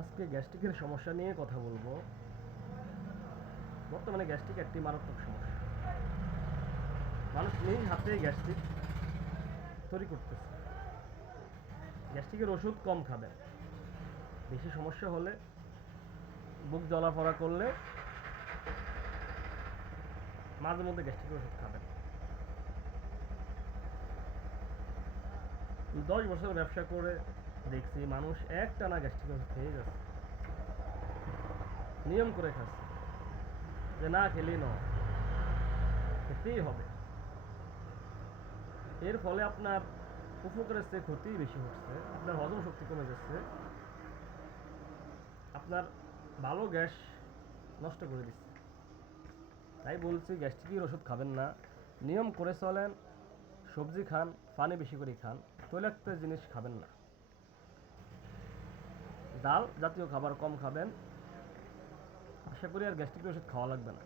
আজকে গ্যাস্ট্রিকের সমস্যা নিয়ে কথা বলবো। বর্তমানে গ্যাস্ট্রিক একটি মারাত্মক সমস্যা। মানুষ নিজ হাতে গ্যাস্ট্রিক তৈরি করতেছে। গ্যাস্ট্রিকের ওষুধ কম খাবেন। বেশি সমস্যা হলে, বুক জ্বলাফড়া করলে মাঝে মধ্যে গ্যাস্ট্রিকের ওষুধ খাবেন। 10 বছর ব্যবসা করে দেখছি মানুষ একটানা গ্যাস্ট্রিকের ওষুধ খেয়ে যাচ্ছে, নিয়ম করে খাচ্ছে যে না খেলেই নয়, খেতেই হবে। এর ফলে আপনার উপকারের চেয়ে ক্ষতিই বেশি হচ্ছে। আপনার হজম শক্তি কমে যাচ্ছে, আপনার ভালো গ্যাস নষ্ট করে দিচ্ছে। তাই বলছি গ্যাস্ট্রিকের ওষুধ খাবেন না, নিয়ম করে চলেন। সবজি খান, পানি বেশি করে খান, তৈলাক্ত জিনিস খাবেন না, ডাল জাতীয় খাবার কম খাবেন। আশা করি আর গ্যাস্ট্রিকের ওষুধ খাওয়া লাগবে না।